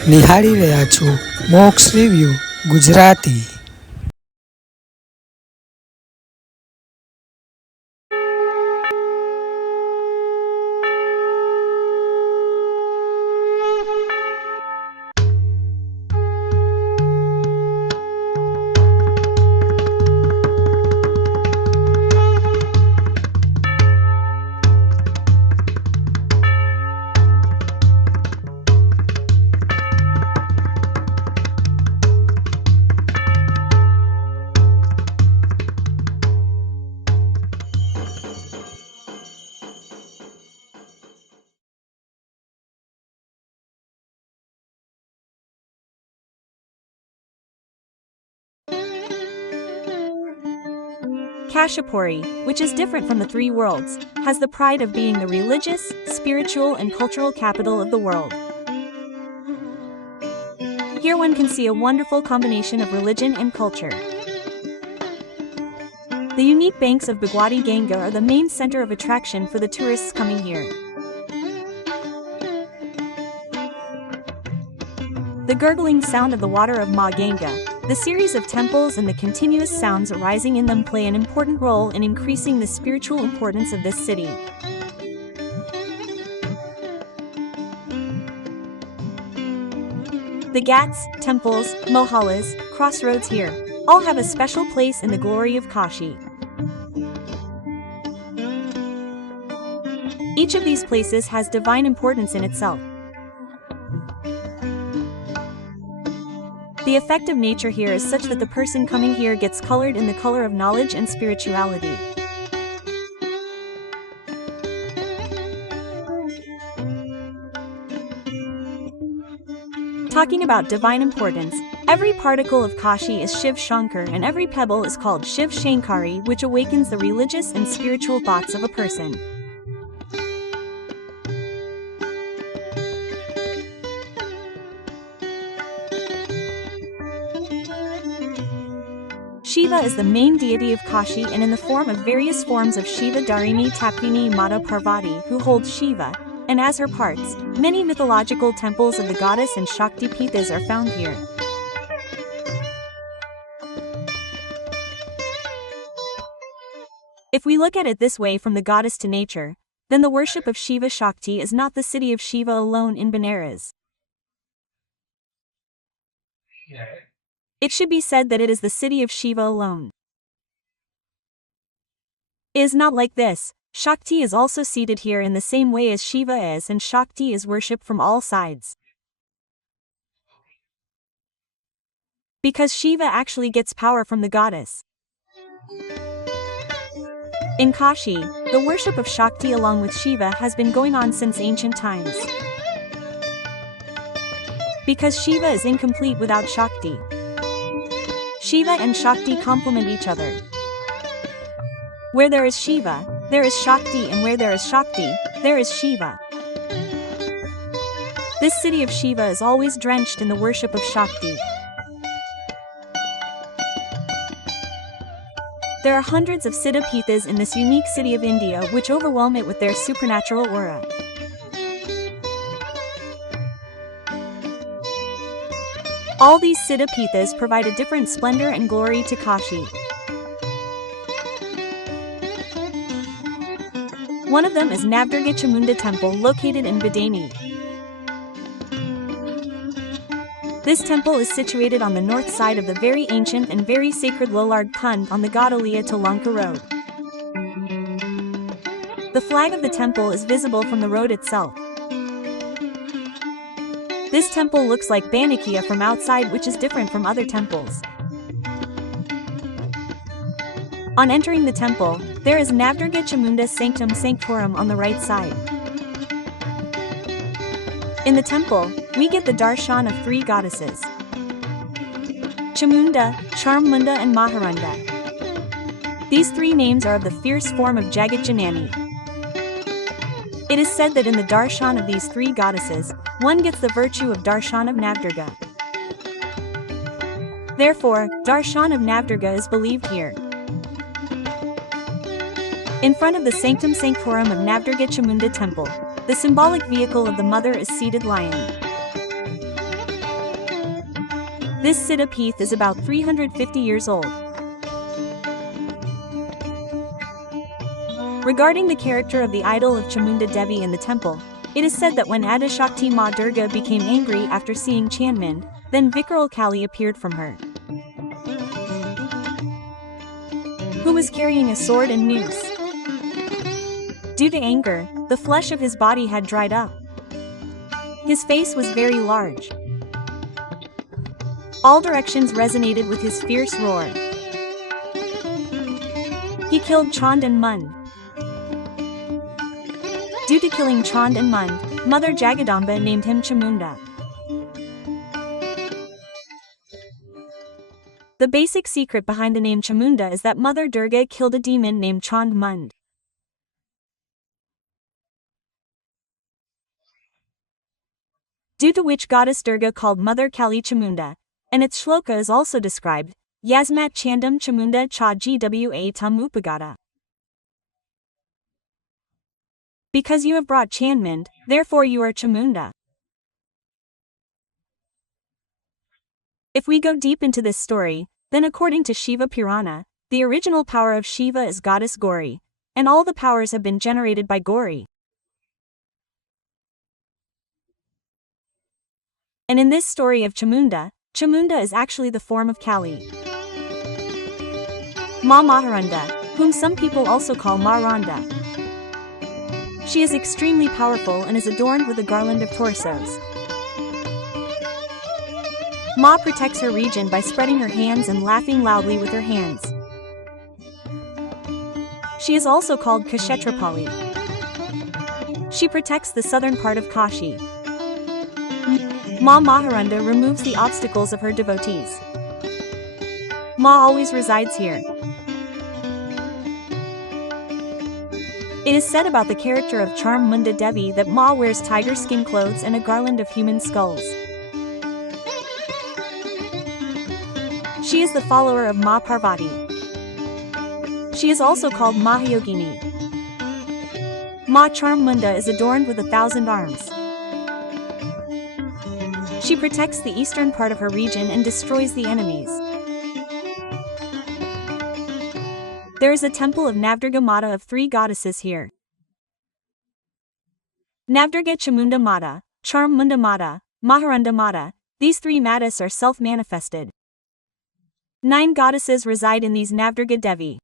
આપ નિહાળી રહ્યા છો મોક્સ review Gujarati. Kashipuri, which is different from the three worlds, has the pride of being the religious, spiritual and cultural capital of the world. Here one can see a wonderful combination of religion and culture. The unique banks of Bhagwati Ganga are the main center of attraction for the tourists coming here. The gurgling sound of the water of Ma Ganga, the series of temples and the continuous sounds arising in them play an important role in increasing the spiritual importance of this city. The ghats, temples, mohallas, crossroads here, all have a special place in the glory of Kashi. Each of these places has divine importance in itself. The effect of nature here is such that the person coming here gets colored in the color of knowledge and spirituality. Talking about divine importance, every particle of Kashi is Shiv Shankar and every pebble is called Shiv Shankari, which awakens the religious and spiritual thoughts of a person. Shiva is the main deity of Kashi and in the form of various forms of Shiva Dharini Tapini Mata Parvati who holds Shiva, and as her parts, many mythological temples of the goddess and Shakti Pithas are found here. If we look at it this way from the goddess to nature, then the worship of Shiva Shakti is not the city of Shiva alone in Benares. It should be said that it is the city of Shiva alone. It is not like this. Shakti is also seated here in the same way as Shiva is, and Shakti is worshipped from all sides. Because Shiva actually gets power from the goddess. In Kashi, the worship of Shakti along with Shiva has been going on since ancient times. Because Shiva is incomplete without Shakti. Shiva and Shakti complement each other. Where there is Shiva, there is Shakti, and where there is Shakti, there is Shiva. This city of Shiva is always drenched in the worship of Shakti. There are hundreds of Siddha Pithas in this unique city of India which overwhelm it with their supernatural aura. All these Siddha Pithas provide a different splendor and glory to Kashi. One of them is Navdurga Chamunda Temple located in Badani. This temple is situated on the north side of the very ancient and very sacred Lolard Kund on the Gadaliya to Lanka road. The flag of the temple is visible from the road itself. This temple looks like Banakiya from outside, which is different from other temples. On entering the temple, there is Navdurga Chamunda Sanctum Sanctorum on the right side. In the temple, we get the darshan of three goddesses: Chamunda, Charmunda and Maharanda. These three names are of the fierce form of Jagat Janani. It is said that in the darshan of these three goddesses, one gets the virtue of darshan of Navdurga. Therefore, darshan of Navdurga is believed here. In front of the Sanctum Sanctorum of Navdurga Chamunda Temple, the symbolic vehicle of the mother is seated lion. This Siddha Peeth is about 350 years old. Regarding the character of the idol of Chamunda Devi in the temple, it is said that when Adishakti Ma Durga became angry after seeing Chanmund, then Vikral Kali appeared from her, who was carrying a sword and noose. Due to anger, the flesh of his body had dried up. His face was very large. All directions resonated with his fierce roar. He killed Chand and Mund. Due to killing Chand and Mund, Mother Jagadamba named him Chamunda. The basic secret behind the name Chamunda is that Mother Durga killed a demon named Chand Mund. Due to which goddess Durga called Mother Kali Chamunda, and its shloka is also described, Yasmat Chandam Chamunda Cha Gwa Tam Upagata. Because you have brought Chanmund, therefore you are Chamunda. If we go deep into this story, then according to Shiva Purana, the original power of Shiva is goddess Gauri, and all the powers have been generated by Gauri. And in this story of Chamunda, Chamunda is actually the form of Kali. Ma Maharanda, whom some people also call Ma Randa. She is extremely powerful and is adorned with a garland of torsos. Ma protects her region by spreading her hands and laughing loudly with her hands. She is also called Kshetrapali. She protects the southern part of Kashi. Ma Maharanda removes the obstacles of her devotees. Ma always resides here. It is said about the character of Chamunda Devi that Ma wears tiger skin clothes and a garland of human skulls. She is the follower of Ma Parvati. She is also called Mahayogini. Ma Chamunda is adorned with 1,000 arms. She protects the eastern part of her region and destroys the enemies. There is a temple of Navdurga Mata of 3 goddesses here. Navdurga Chamunda Mata, Chamunda Mata, Maharanda Mata, these 3 matas are self-manifested. 9 goddesses reside in these Navdurga Devi.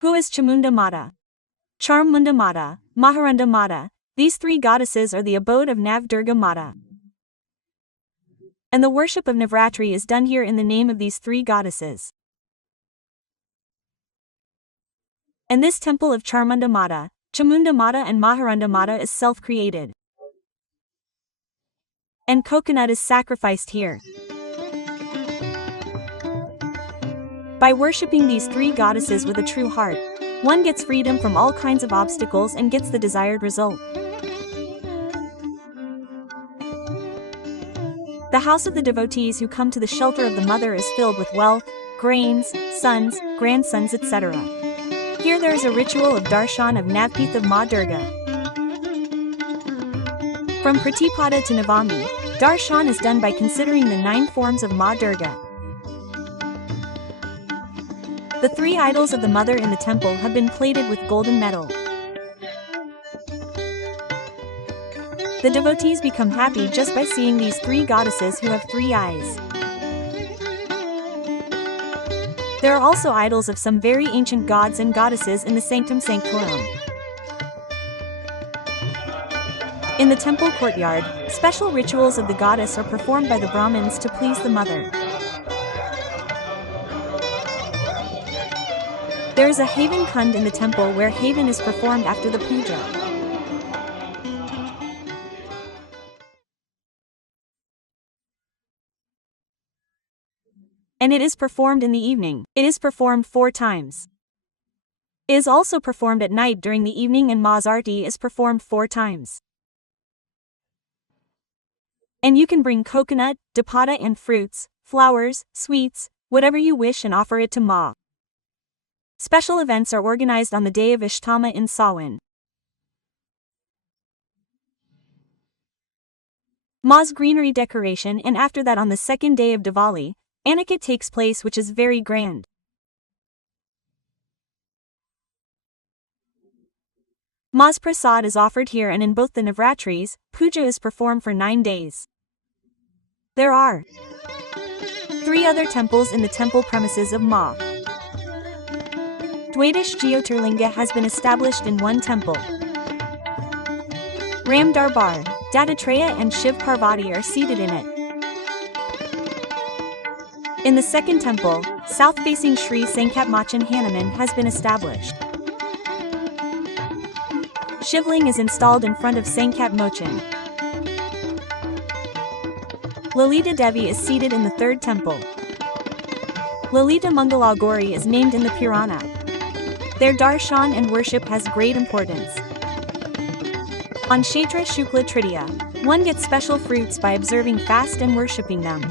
Who is Chamunda Mata? Chamunda Mata, Maharanda Mata, these 3 goddesses are the abode of Navdurga Mata. And the worship of Navratri is done here in the name of these 3 goddesses. And this temple of Chamunda Mata, Chamunda Mata and Maharanda Mata is self-created. And coconut is sacrificed here. By worshipping these 3 goddesses with a true heart, one gets freedom from all kinds of obstacles and gets the desired result. The house of the devotees who come to the shelter of the mother is filled with wealth, grains, sons, grandsons, etc. Here there is a ritual of darshan of Navpeeth of Ma Durga. From Pratipada to Navami, darshan is done by considering the 9 forms of Ma Durga. The 3 idols of the mother in the temple have been plated with golden metal. The devotees become happy just by seeing these 3 goddesses who have 3 eyes. There are also idols of some very ancient gods and goddesses in the Sanctum Sanctorum. In the temple courtyard, special rituals of the goddess are performed by the Brahmins to please the mother. There is a Havan Kund in the temple where Havan is performed after the puja. And it is performed in the evening. It is performed 4 times. It is also performed at night during the evening, and Ma's Arti is performed 4 times. And you can bring coconut, dapada and fruits, flowers, sweets, whatever you wish and offer it to Ma. Special events are organized on the day of Ishtama in Sawan. Ma's greenery decoration, and after that on the second day of Diwali, Aniket takes place, which is very grand. Ma's prasad is offered here, and in both the Navratris, puja is performed for 9 days. There are 3 other temples in the temple premises of Ma. Dwadish Jyotirlinga has been established in one temple. Ram Darbar, Dattatreya and Shiv Parvati are seated in it. In the second temple, south-facing Sri Sankatmochan Hanuman has been established. Shivling is installed in front of Sankatmochan. Lalita Devi is seated in the third temple. Lalita Mangalagori is named in the Purana. Their darshan and worship has great importance. On Kshetra Shukla Tritiya, one gets special fruits by observing fast and worshipping them.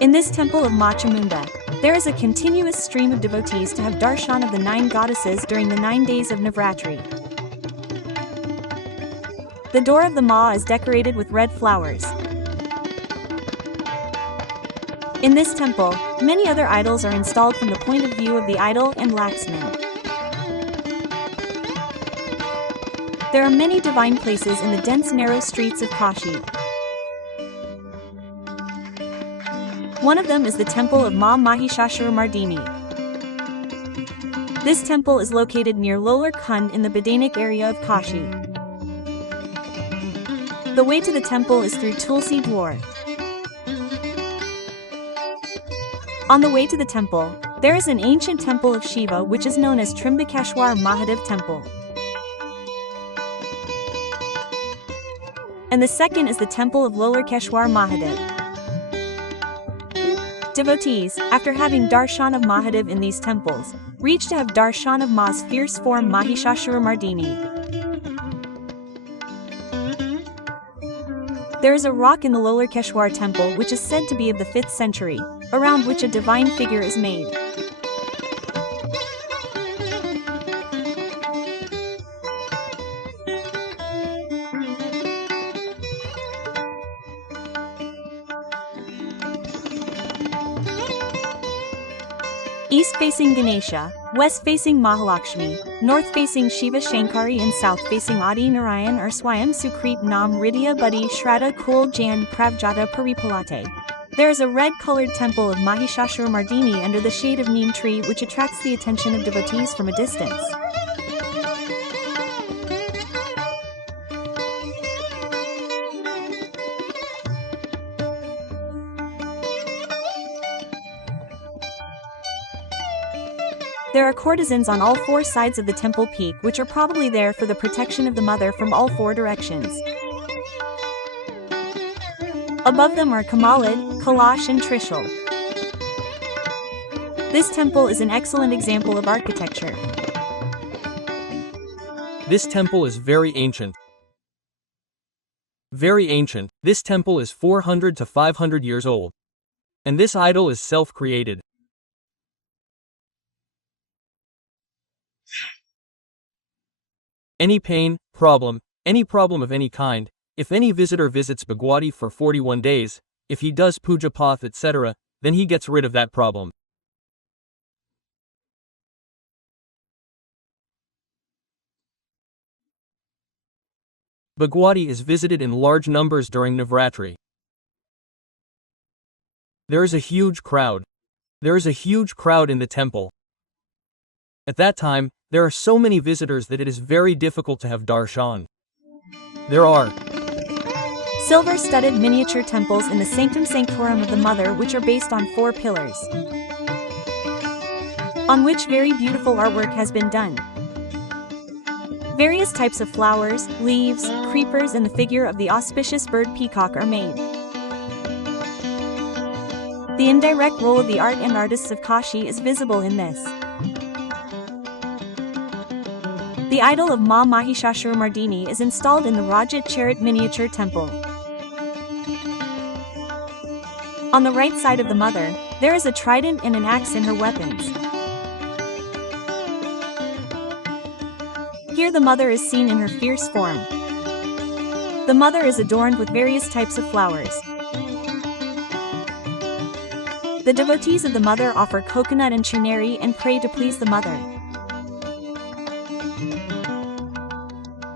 In this temple of Ma Chamunda, there is a continuous stream of devotees to have darshan of the 9 goddesses during the 9 days of Navratri. The door of the Ma is decorated with red flowers. In this temple, many other idols are installed from the point of view of the idol and Laxman. There are many divine places in the dense narrow streets of Kashi. One of them is the temple of Ma Mahishasuramardini. This temple is located near Lolar Kund in the Badainik area of Kashi. The way to the temple is through Tulsi Dwar. On the way to the temple, there is an ancient temple of Shiva which is known as Trimbakeshwar Mahadev Temple. And the second is the temple of Lolarkeshwar Mahadev. Devotees, after having darshan of Mahadev in these temples, reach to have darshan of Ma's fierce form Mahishasuramardini. There is a rock in the Lolarkeshwar temple which is said to be of the 5th century, around which a divine figure is made. East-facing Ganesha, west-facing Mahalakshmi, north-facing Shiva Shankari and south-facing Adi Narayan are Swayam Sukrit Nam Ridya Buddy Shraddha Kul Jan Pravjata Paripalate. There is a red-colored temple of Mahishasuramardini under the shade of neem tree which attracts the attention of devotees from a distance. There are courtesans on all 4 sides of the temple peak which are probably there for the protection of the mother from all 4 directions. Above them are Kamalid, Kalash and Trishul. This temple is an excellent example of architecture. This temple is very ancient. Very ancient. This temple is 400 to 500 years old. And this idol is self-created. Any pain, any problem of any kind, if any visitor visits Bhagwati for 41 days, if he does puja path etc., then he gets rid of that problem. Bhagwati is visited in large numbers during Navratri. There is a huge crowd. There is a huge crowd in the temple. At that time, there are so many visitors that it is very difficult to have darshan. There are silver-studded miniature temples in the Sanctum Sanctorum of the Mother which are based on 4 pillars, on which very beautiful artwork has been done. Various types of flowers, leaves, creepers and the figure of the auspicious bird peacock are made. The indirect role of the art and artists of Kashi is visible in this. The idol of Ma Mahishasuramardini is installed in the Rajat Charit miniature temple. On the right side of the mother, there is a trident and an axe in her weapons. Here the mother is seen in her fierce form. The mother is adorned with various types of flowers. The devotees of the mother offer coconut and chunari and pray to please the mother.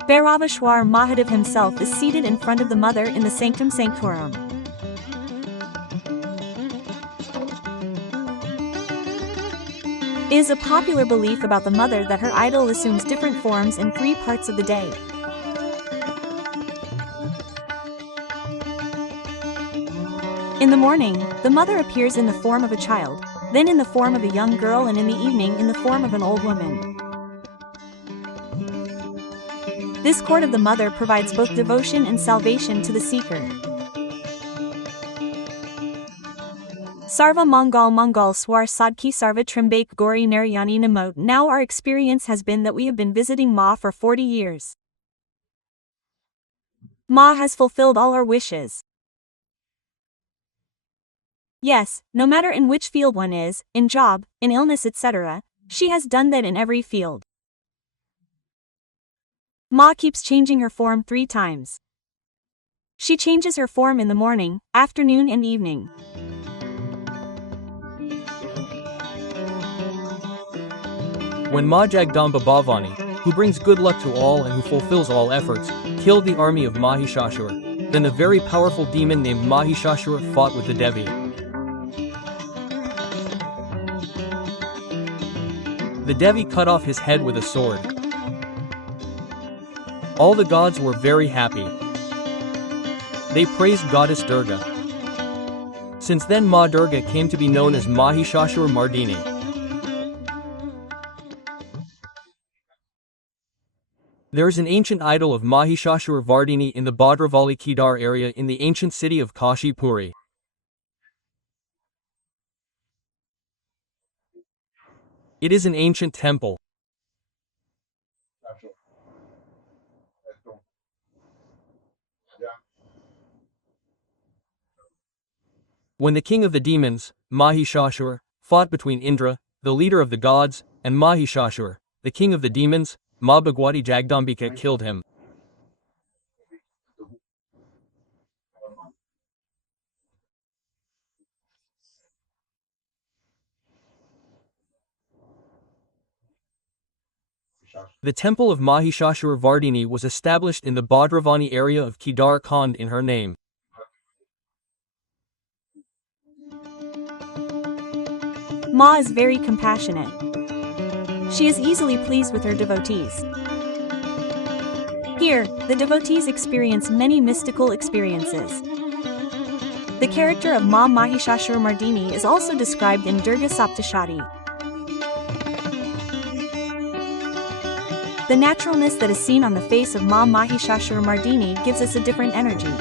Bhairaveshwar Mahadev himself is seated in front of the mother in the Sanctum Sanctorum. It is a popular belief about the mother that her idol assumes different forms in 3 parts of the day. In the morning, the mother appears in the form of a child, then in the form of a young girl, and in the evening in the form of an old woman. This court of the mother provides both devotion and salvation to the seeker. Sarva Mangal Mangal Swar Sadki Sarva Trimbake Gori Narayani Namot. Now our experience has been that we have been visiting Ma for 40 years. Ma has fulfilled all our wishes. Yes, no matter in which field one is, in job, in illness, etc., she has done that in every field. Ma keeps changing her form 3 times. She changes her form in the morning, afternoon and evening. When Ma Jagdamba Bhavani, who brings good luck to all and who fulfills all efforts, killed the army of Mahishasura, then the very powerful demon named Mahishasura fought with the Devi. The Devi cut off his head with a sword. All the gods were very happy. They praised Goddess Durga. Since then Ma Durga came to be known as Mahishasura Mardini. There is an ancient idol of Mahishasura Vardini in the Bhadravali Kedar area in the ancient city of Kashi Puri. It is an ancient temple. When the king of the demons, Mahishasura, fought between Indra, the leader of the gods, and Mahishasura, the king of the demons, Ma Bhagwati Jagdambika killed him. The temple of Mahishasura Vardini was established in the Bhadravani area of Kedar Khand in her name. Ma is very compassionate. She is easily pleased with her devotees. Here, the devotees experience many mystical experiences. The character of Ma Mahishasura Mardini is also described in Durga Saptashati. The naturalness that is seen on the face of Ma Mahishasura Mardini gives us a different energy.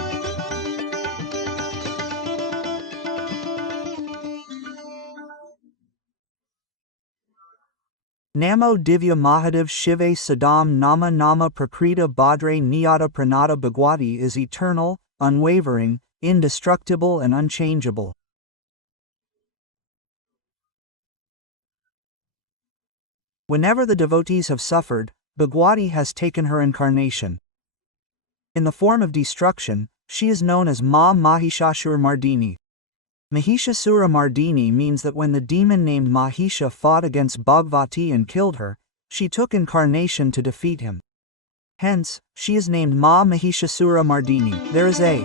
Namo Divya Mahadev Shive Sadam Nama Nama Prakrita Bhadre Niyata Pranata Bhagwati is eternal, unwavering, indestructible and unchangeable. Whenever the devotees have suffered, Bhagwati has taken her incarnation. In the form of destruction, she is known as Ma Mahishasura Mardini. Mahishasura Mardini means that when the demon named Mahisha fought against Bhagwati and killed her, she took incarnation to defeat him. Hence, she is named Ma Mahishasura Mardini. There is a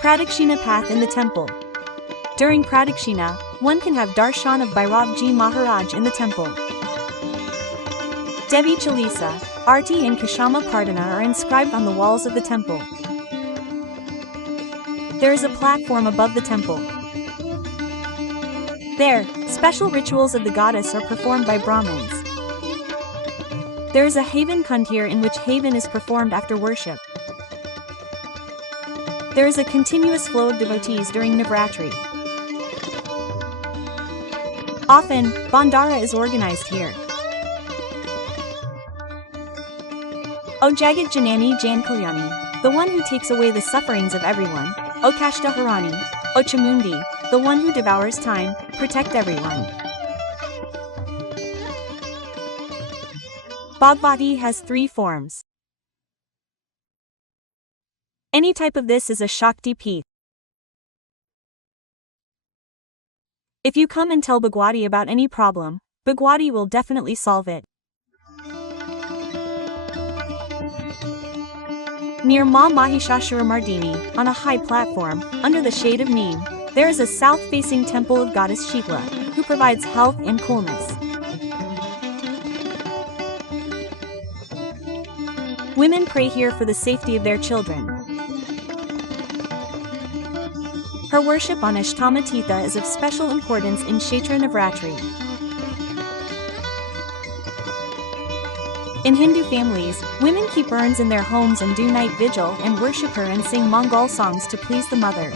Pradakshina path in the temple. During Pradakshina, one can have darshan of Bhairavji Maharaj in the temple. Devi Chalisa, Arti and Kashama Pardana are inscribed on the walls of the temple. There is a platform above the temple. There, special rituals of the goddess are performed by Brahmins. There is a Havan Kund here in which Havan is performed after worship. There is a continuous flow of devotees during Navratri. Often, Bandara is organized here. O Jagat Janani Jan Kalyani, the one who takes away the sufferings of everyone, O Kashtaharani, O Chamundi, the one who devours time, protect everyone. Bhagwati has 3 forms. Any type of this is a Shakti Peeth. If you come and tell Bhagwati about any problem, Bhagwati will definitely solve it. Near Ma Mahishashura Mardini, on a high platform, under the shade of Neem, there is a south-facing temple of goddess Shitla, who provides health and coolness. Women pray here for the safety of their children. Her worship on Ashtama Titha is of special importance in Kshetra Navratri. In Hindu families, women keep urns in their homes and do night vigil and worship her and sing Mongol songs to please the mother.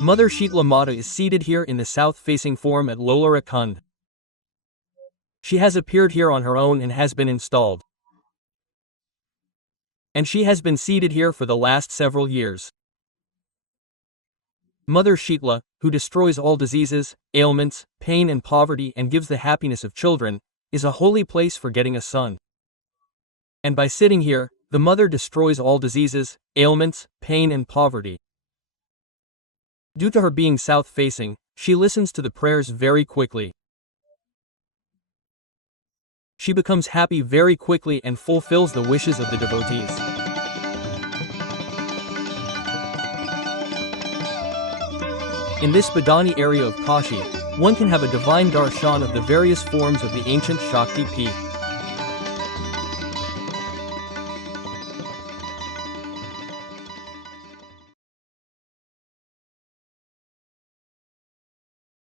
Mother Shitla Mata is seated here in the south-facing form at Lolara Kund. She has appeared here on her own and has been installed. And she has been seated here for the last several years. Mother Shitla, who destroys all diseases, ailments, pain and poverty and gives the happiness of children, is a holy place for getting a son. And by sitting here, the mother destroys all diseases, ailments, pain and poverty. Due to her being south-facing, she listens to the prayers very quickly. She becomes happy very quickly and fulfills the wishes of the devotees. In this Badani area of Kashi, one can have a divine darshan of the various forms of the ancient Shakti Peeth.